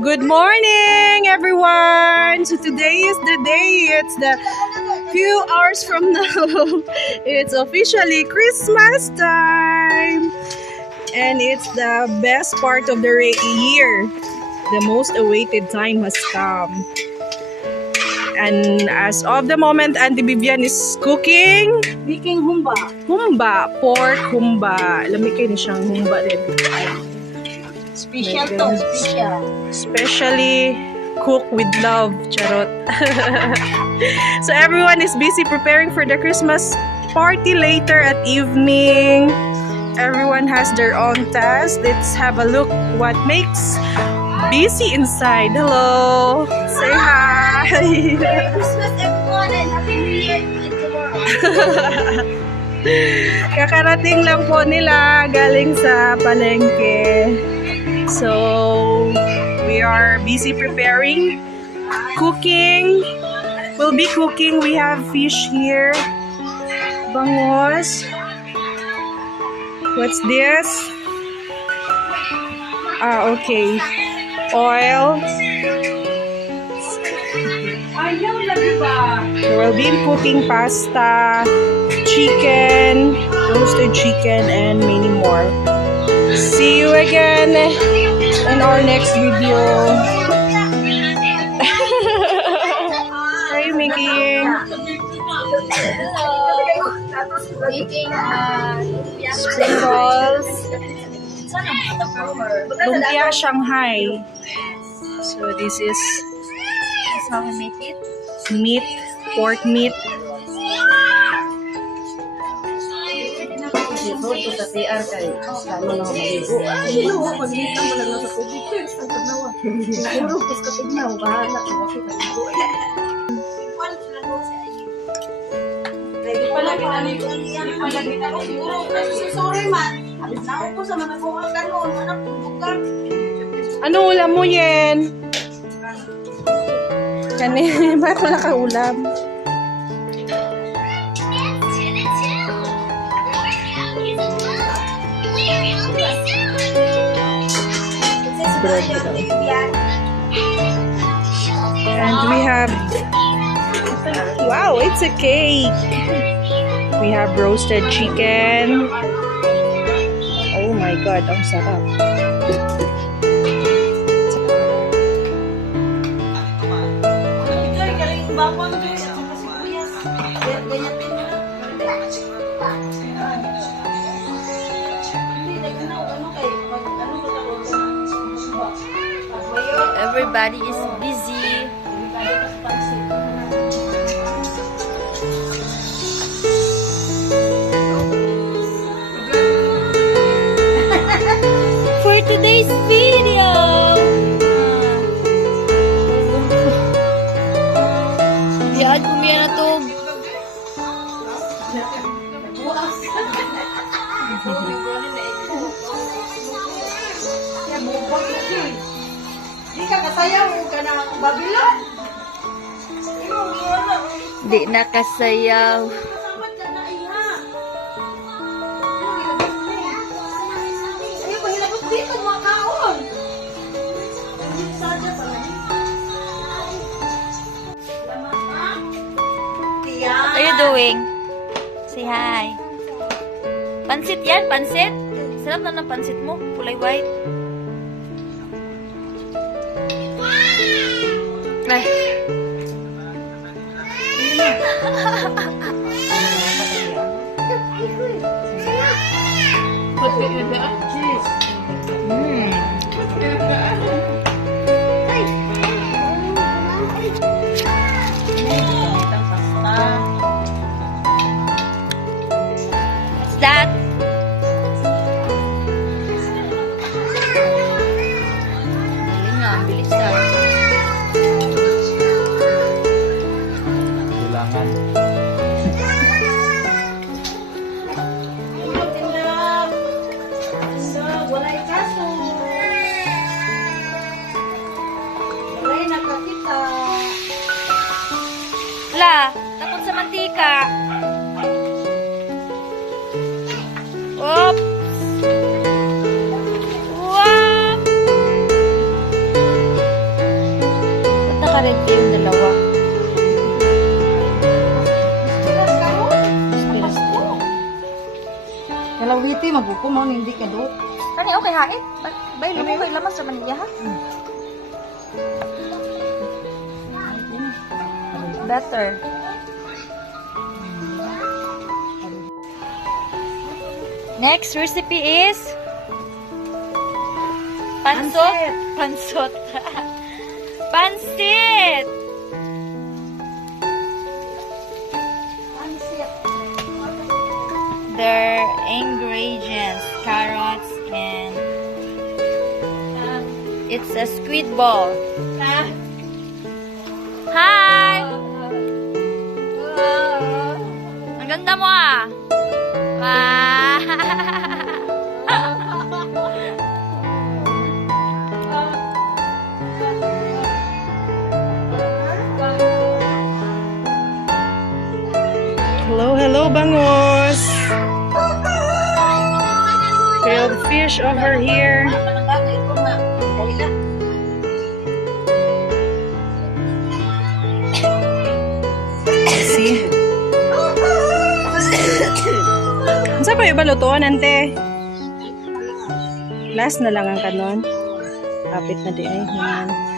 Good morning, everyone! So today is the day. It's the few hours from now. It's officially Christmas time. And it's the best part of the year. The most awaited time has come. And as of the moment, Auntie Vivian is cooking. Making humba. Humba. Pork humba. Lamig kayo na siyang humba rin. Special to, special. Especially cook with love, charot. So everyone is busy preparing for the Christmas party later at evening. Everyone has their own task. Let's have a look what makes busy inside. Hello, say hi. Merry Christmas everyone and Happy New Year tomorrow. Kakarating lang po nila galing sa palengke. So, we are busy preparing, cooking. We'll be cooking. We have fish here. Bangos. What's this? Okay. Oil. We'll be cooking pasta, chicken, roasted chicken, and many more. See you again in our next video. What are you making? Making Spring rolls. Lumpia Shanghai. So this is how we make it. meat, pork meat. Ano ulam mo, Yen? Kanina, ba't wala ka ulam? And we have, wow, it's a cake. We have roasted chicken. Oh my God, ang sarap. Everybody is busy. For today's video. Diyan kumiya na to. Di ka kasayaw ka ng Babylon. Di nakasayaw. Ay, mahilabot dito mga kaon. What are you doing? Say hi. Pansit yan, pansit. Sarap na ng pansit mo. Kulay white. Ay. What's that? Galing nga, ang bilis ah. Kailangan. Walay kaso. Walay nakakita. Wala, takot sa mantika. Oops. Wow. 200k yung dalawa. Pilas kayo? Kalawiti, magbuko mo, hindi ka doon. Kani okay hain? Bay, lumo kay lamas sa Manila ha? Better. Next recipe is pansot. Pansot. Pansit. Their ingredients, carrots and it's a squid ball. Hi! Ang ganda mo ah! Wow! Hello, hello, bangos! Grilled fish over here. See? Saan pa yung balutuan, ante? Last na lang ang kanon. Kapit na di ay. Yan.